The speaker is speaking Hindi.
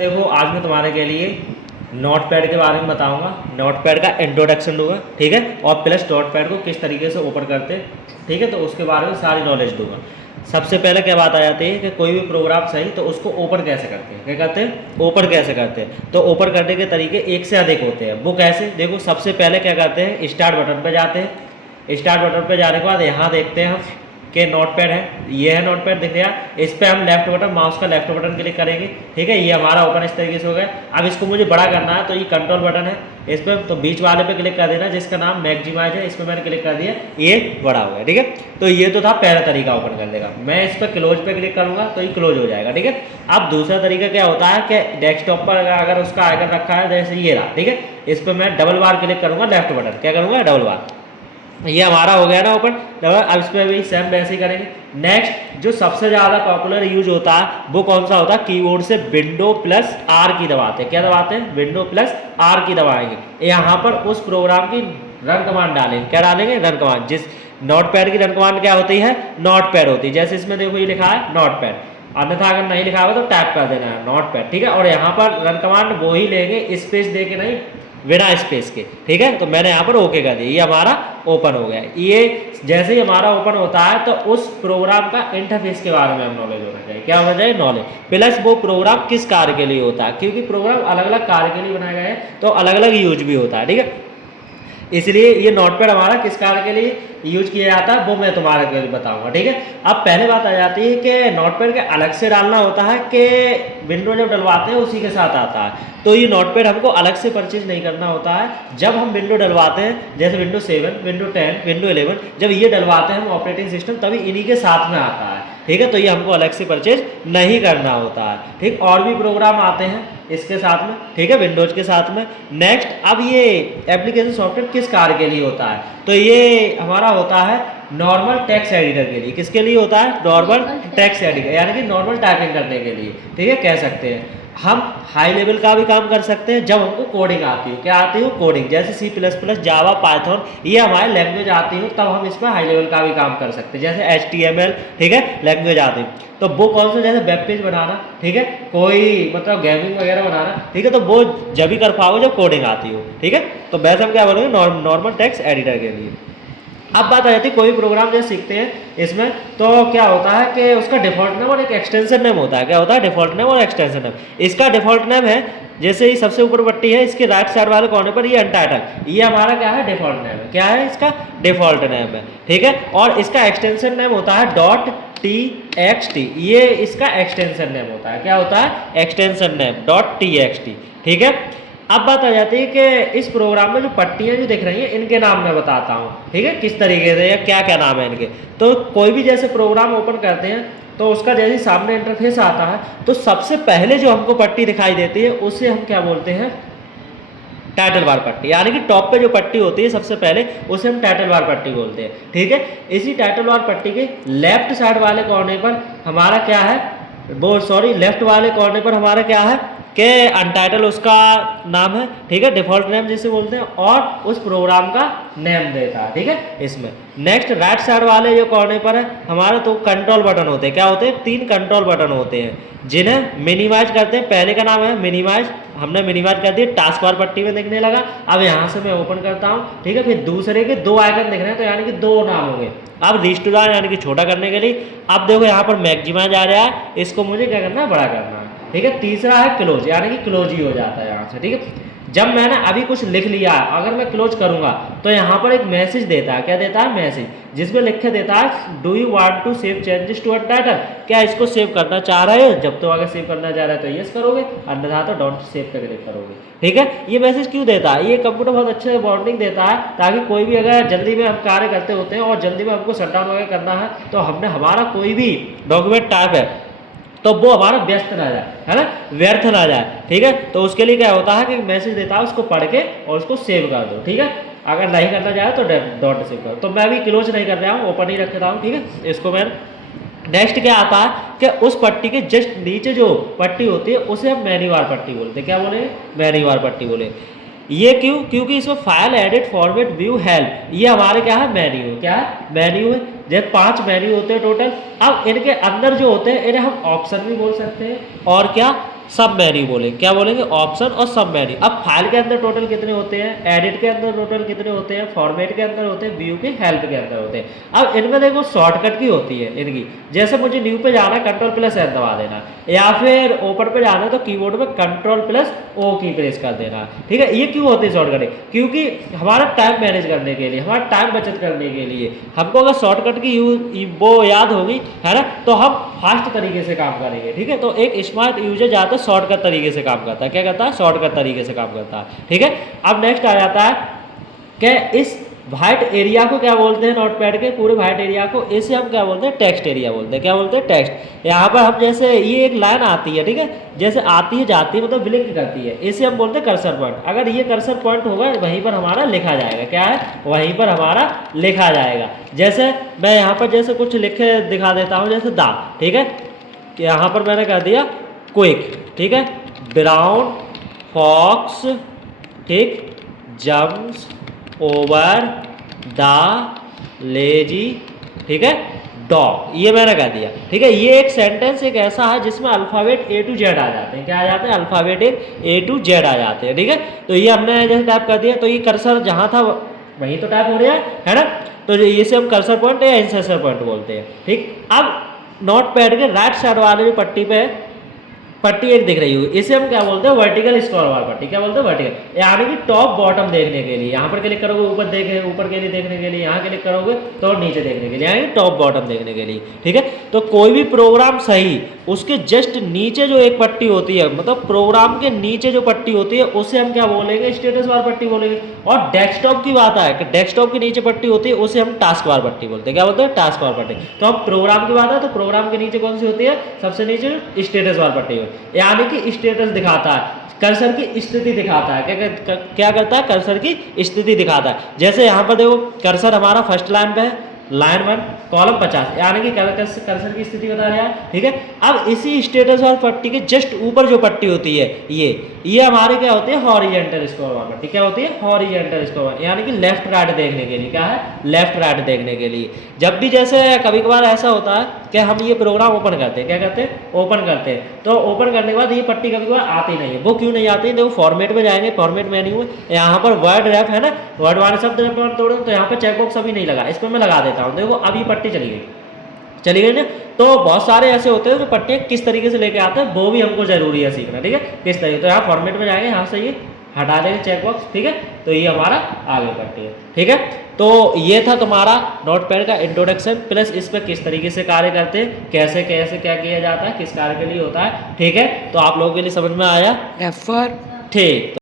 देखो आज मैं तुम्हारे के लिए नोट पैड के बारे में बताऊंगा, नोट पैड का इंट्रोडक्शन दूंगा, ठीक है, और प्लस नोट पैड को किस तरीके से ओपन करते हैं, ठीक है, तो उसके बारे में सारी नॉलेज दूंगा। सबसे पहले क्या बात आ जाती है कि कोई भी प्रोग्राम सही तो उसको ओपन कैसे करते हैं, क्या करते हैं, ओपन कैसे करते हैं। तो ओपन करने के तरीके एक से अधिक होते हैं। वो कैसे, देखो सबसे पहले क्या करते हैं, स्टार्ट बटन पर जाते हैं। स्टार्ट बटन पर जाने के बाद यहाँ देखते हैं हम कि नोट पैड है, ये है नोट पैड दिख रहा है, इस पर हम लेफ्ट बटन, माउस का लेफ्ट बटन क्लिक करेंगे, ठीक है, ये हमारा ओपन इस तरीके से हो गया। अब इसको मुझे बड़ा करना है तो ये कंट्रोल बटन है, इस पर तो बीच वाले पे क्लिक कर देना जिसका नाम मैक्सिमाइज है, इस पर मैंने क्लिक कर दिया, ये बड़ा हो गया, ठीक है। तो ये तो था पहला तरीका ओपन करने का। मैं इस पर क्लोज पे क्लिक करूंगा तो ये क्लोज हो जाएगा, ठीक है। अब दूसरा तरीका क्या होता है कि डेस्कटॉप पर अगर उसका आइकन रखा है जैसे ये रहा, ठीक है, इस पर मैं डबल बार क्लिक करूंगा, लेफ्ट बटन क्या करूंगा, डबल बार, ये हमारा हो गया ना ओपन। अब इस पर भी सेम वैसे ही करेंगे। नेक्स्ट जो सबसे ज़्यादा पॉपुलर यूज होता है वो कौन सा होता है, कीबोर्ड से विंडो प्लस आर की दबाते हैं, क्या दबाते हैं, विंडो प्लस आर की दबाएंगे। यहाँ पर उस प्रोग्राम की रन कमांड डालेंगे, क्या डालेंगे, रन कमांड। जिस नोट पैड की रन कमांड क्या होती है, नोट पैड होती है। जैसे इसमें देखो ये लिखा है नोट पैड, अन्यथा अगर नहीं लिखा हुआ तो टैप कर देना है नोट पैड, ठीक है। और यहाँ पर रन कमांड वो ही लेंगे, स्पेस दे के नहीं, बिना स्पेस के, ठीक है। तो मैंने यहाँ पर ओके कर दिया, ये हमारा ओपन हो गया। ये जैसे ही हमारा ओपन होता है तो उस प्रोग्राम का इंटरफेस के बारे में हम नॉलेज होना चाहिए, क्या होना चाहिए, नॉलेज। प्लस वो प्रोग्राम किस कार्य के लिए होता है, क्योंकि प्रोग्राम अलग अलग कार्य के लिए बनाया गया है तो अलग अलग यूज भी होता है, ठीक है। इसलिए ये नोट पैड हमारा किस कार्य के लिए यूज किया जाता है वो मैं तुम्हारे के लिए बताऊंगा, ठीक है। अब पहले बात आ जाती है कि नोट पैड के अलग से डालना होता है कि विंडो जब डलवाते हैं उसी के साथ आता है। तो ये नोट पैड हमको अलग से परचेज नहीं करना होता है। जब हम विंडो डलवाते हैं जैसे विंडो 7, विंडो 10, विंडो 11, जब ये डलवाते हैं हम ऑपरेटिंग सिस्टम तभी इन्हीं के साथ में आता है, ठीक है। तो ये हमको अलग से परचेज नहीं करना होता है, ठीक। और भी प्रोग्राम आते हैं इसके साथ में, ठीक है, विंडोज के साथ में। नेक्स्ट, अब ये एप्लीकेशन सॉफ्टवेयर किस कार्य के लिए होता है, तो ये हमारा होता है नॉर्मल टेक्स्ट एडिटर के लिए। किसके लिए होता है, नॉर्मल टेक्स्ट एडिटर, यानी कि नॉर्मल टाइपिंग करने के लिए, ठीक है, कह सकते हैं। हम हाई लेवल का भी काम कर सकते हैं जब हमको कोडिंग आती हो, क्या आती हो, कोडिंग, जैसे C++, जावा, पाइथन, ये हमारे लैंग्वेज आती हो तब हम इसमें हाई लेवल का भी काम कर सकते हैं। जैसे HTML, ठीक है, लैंग्वेज आती है तो वो कौन सा, जैसे वेब पेज बनाना, ठीक है, कोई मतलब गेमिंग वगैरह बनाना, ठीक है, तो वो जब भी कर पाओगे जब कोडिंग आती हो, ठीक है। तो वैसे हम क्या बोलेंगे, नॉर्मल टेक्स्ट एडिटर के लिए। अब बात आ जाती है कोई प्रोग्राम जैसे सीखते हैं इसमें तो क्या होता है कि उसका डिफॉल्ट नेम और एक एक्सटेंशन नेम होता है, क्या होता है, डिफॉल्ट नेम और एक्सटेंशन नेम। इसका डिफॉल्ट नेम है, जैसे ही सबसे ऊपर पट्टी है इसके राइट साइड वाले कोने पर ये अनटाइटल, ये हमारा क्या है, डिफॉल्ट नेम है, क्या है, इसका डिफॉल्ट नेम है, ठीक है। और इसका एक्सटेंशन नेम होता है .txt, ये इसका एक्सटेंशन नेम होता है, क्या होता है, एक्सटेंशन नेम .txt, ठीक है। अब बात आ जाती है कि इस प्रोग्राम में जो पट्टियां जो दिख रही हैं इनके नाम मैं बताता हूँ, ठीक है, किस तरीके से या क्या क्या नाम है इनके। तो कोई भी जैसे प्रोग्राम ओपन करते हैं तो उसका जैसे सामने इंटरफेस आता है तो सबसे पहले जो हमको पट्टी दिखाई देती है उसे हम क्या बोलते हैं, टाइटल बार पट्टी, यानी कि टॉप पे जो पट्टी होती है सबसे पहले उसे हम टाइटल बार पट्टी बोलते हैं, ठीक है। इसी टाइटल बार पट्टी के लेफ्ट साइड वाले कोने पर हमारा क्या है, वो सॉरी लेफ्ट वाले कोने पर हमारा क्या है कि अनटाइटल उसका नाम है, ठीक है, डिफॉल्ट नेम जिसे बोलते हैं, और उस प्रोग्राम का नेम देता है, ठीक है, इसमें। नेक्स्ट, राइट साइड वाले जो कोने पर है हमारे तो कंट्रोल बटन होते हैं, क्या होते हैं, 3 कंट्रोल बटन होते हैं जिन्हें मिनिमाइज करते हैं। पहले का नाम है मिनिमाइज, हमने मिनिमाइज कर दिया, टास्क बार पट्टी में दिखने लगा। अब यहाँ से मैं ओपन करता हूँ, ठीक है, फिर दूसरे के 2 आइकन दिख रहे हैं तो यानी कि 2 नाम हो गए। अब रिस्टोर यानी कि छोटा करने के लिए, अब देखो यहाँ पर मैक्सिमाइज आ रहा है, इसको मुझे क्या करना है, बड़ा करना है, ठीक है। तीसरा है क्लोज, यानी कि क्लोज ही हो जाता है यहाँ से, ठीक है। जब मैंने अभी कुछ लिख लिया है अगर मैं क्लोज करूंगा तो यहाँ पर एक मैसेज देता है, क्या देता है, मैसेज, जिसमें लिख के देता है do you want to save changes to untitled, क्या इसको सेव करना चाह रहे हो। जब तो अगर सेव करना चाह रहे हो तो यस करोगे, अन्यथा तो डोंट सेव पे क्लिक करोगे, ठीक है। ये मैसेज क्यों देता है, ये कंप्यूटर बहुत अच्छे वार्निंग देता है ताकि कोई भी अगर जल्दी में हम कार्य करते होते हैं और जल्दी में हमको शटडाउन वगैरह करना है तो हमने हमारा कोई भी डॉक्यूमेंट टाइप है तो वो हमारा व्यस्त ना जाए, है ना, व्यर्थ ना जाए, ठीक है। तो उसके लिए क्या होता है कि मैसेज देता है, उसको पढ़ के और उसको सेव कर दो, ठीक है। अगर नहीं करना चाहे तो डॉट सेव करो। तो मैं भी क्लोज नहीं कर रहा हूँ, ओपन ही रख रहा हूँ, ठीक है, इसको मैं। नेक्स्ट क्या आता है कि उस पट्टी के जस्ट नीचे जो पट्टी होती है उसे हम मेन्यू बार पट्टी बोलते हैं, क्या बोले, मेन्यू बार पट्टी बोले। ये क्यों, क्योंकि इसमें file edit format view help, ये हमारे क्या है, मेन्यू, क्या है, मेन्यू है। जैसे 5 मेन्यू होते हैं टोटल। अब इनके अंदर जो होते हैं इन्हें हम ऑप्शन भी बोल सकते हैं और क्या, सब मेन्यू बोलेंगे। क्या बोलेंगे? ऑप्शन और सब मेन्यू। अब फाइल के अंदर टोटल कितने होते हैं, एडिट के अंदर टोटल कितने होते हैं, फॉर्मेट के अंदर होते हैं, व्यू के हेल्प के अंदर होते हैं। अब इनमें देखो शॉर्टकट की होती है इनकी, जैसे मुझे न्यू पे जाना है Ctrl+N दबा देना, या फिर ओपन पे जाना है तो कीबोर्ड में Ctrl+O की प्रेस कर देना। ठीक है, ये क्यों होती है शॉर्टकट? क्योंकि हमारा टाइम मैनेज करने के लिए, हमारा टाइम बचत करने के लिए, हमको अगर शॉर्टकट की वो याद होगी है ना, तो हम फास्ट तरीके से काम करेंगे। ठीक है, तो एक स्मार्ट यूजर ज़्यादा शॉर्टकट तरीके से काम करता है। क्या करता है? शॉर्टकट तरीके से काम करता है। ठीक है, अब नेक्स्ट आ जाता है कि इस वाइट एरिया को क्या बोलते हैं, नोटपैड के पूरे वाइट एरिया को, इसे हम क्या बोलते हैं? टेक्स्ट एरिया बोलते हैं। क्या बोलते हैं? टेक्स्ट। यहाँ पर हम जैसे ये एक लाइन आती है, ठीक है, जैसे आती है जाती है मतलब ब्लिंक करती है, इसे हम बोलते हैं कर्सर पॉइंट। अगर ये कर्सर पॉइंट होगा वहीं पर हमारा लिखा जाएगा। क्या है? वहीं पर हमारा लिखा जाएगा। जैसे मैं यहाँ पर जैसे कुछ लिखे दिखा देता हूँ, जैसे दा, ठीक है, कि यहाँ पर मैंने कर दिया क्विक, ठीक है, ब्राउन फॉक्स, ठीक, जम्प्स ओवर द लेजी, ठीक है, डॉग, ये मैंने कह दिया। ठीक है, ये एक सेंटेंस एक ऐसा है जिसमें अल्फाबेट A to Z आ जाते हैं। क्या आ जाते हैं? अल्फाबेट A to Z आ जाते हैं। ठीक है, तो ये हमने जैसे टाइप कर दिया, तो ये कर्सर जहाँ था वहीं तो टाइप हो रहा है ना, तो इसे हम कर्सर पॉइंट या इंसर्शन पॉइंट बोलते हैं। ठीक, अब नोटपैड के राइट साइड वाले जो पट्टी पे पट्टी एक दिख रही होगी, इसे हम क्या बोलते हैं? वर्टिकल स्क्रॉल बार पट्टी। क्या बोलते हैं? वर्टिकल, यानी कि टॉप बॉटम देखने के लिए। यहाँ पर क्लिक करोगे ऊपर के लिए देखने के लिए, यहाँ क्लिक करोगे तो नीचे देखने के लिए, यानी टॉप बॉटम देखने के लिए। ठीक है, तो कोई भी प्रोग्राम सही उसके जस्ट नीचे जो एक पट्टी होती है, मतलब प्रोग्राम के नीचे जो पट्टी होती है उसे हम क्या बोलेंगे? स्टेटस बार पट्टी बोलेंगे। और डेस्कटॉप की बात है कि डेस्कटॉप के नीचे पट्टी होती है उसे हम टास्क बार पट्टी बोलते हैं। क्या बोलते हैं? टास्क बार पट्टी। तो अब प्रोग्राम की बात है तो प्रोग्राम के नीचे कौन सी होती है? सबसे नीचे स्टेटस बार पट्टी होती है, यानी कि स्टेटस दिखाता है, कर्सर की स्थिति दिखाता है। क्या करता है? कर्सर की स्थिति दिखाता है। जैसे यहाँ पर देखो कर्सर हमारा फर्स्ट लाइन पे है, लाइन 1 कॉलम 50, यानी कि कर्सर की स्थिति बता रहा है। ठीक है, अब इसी स्टेटस और पट्टी के जस्ट ऊपर जो पट्टी होती है ये हमारे क्या होती है? हॉरिजॉन्टल स्क्रॉल बार पट्टी। क्या होती है? हॉरिजॉन्टल स्क्रॉल बार, यानी कि लेफ्ट राइट देखने के लिए। क्या है? लेफ्ट राइट देखने के लिए। जब भी जैसे कभी कभार ऐसा होता है कि हम ये प्रोग्राम ओपन करते हैं, क्या करते हैं? ओपन करते हैं, तो ओपन करने के बाद ये पट्टी कभी कभार आती नहीं है। वो क्यों नहीं आती? देखो फॉर्मेट में जाएंगे, फॉर्मेट मेन्यू में यहाँ पर वर्ड रैप है ना, वर्ड वाले शब्द तोड़ो, तो यहाँ पर चेकबॉक्स अभी नहीं लगा, इस पर मैं लगा देता हूँ। देखो अब ये पट्टी चली गई ना। तो बहुत सारे ऐसे होते हैं जो पट्टियाँ किस तरीके से लेके आते हैं, वो भी हमको जरूरी है सीखना। ठीक है, किस तरीके, तो यहाँ फॉर्मेट में जाएंगे, यहाँ से ये हटा देंगे चेकबॉक्स। ठीक है, तो ये हमारा आगे पट्टी है। ठीक है, तो ये था तुम्हारा नोटपैड का इंट्रोडक्शन, प्लस इस पर किस तरीके से कार्य करते हैं, कैसे कैसे क्या किया जाता है, किस कार्य के लिए होता है। ठीक है, तो आप लोगों के लिए समझ में आया? F4 ठीक।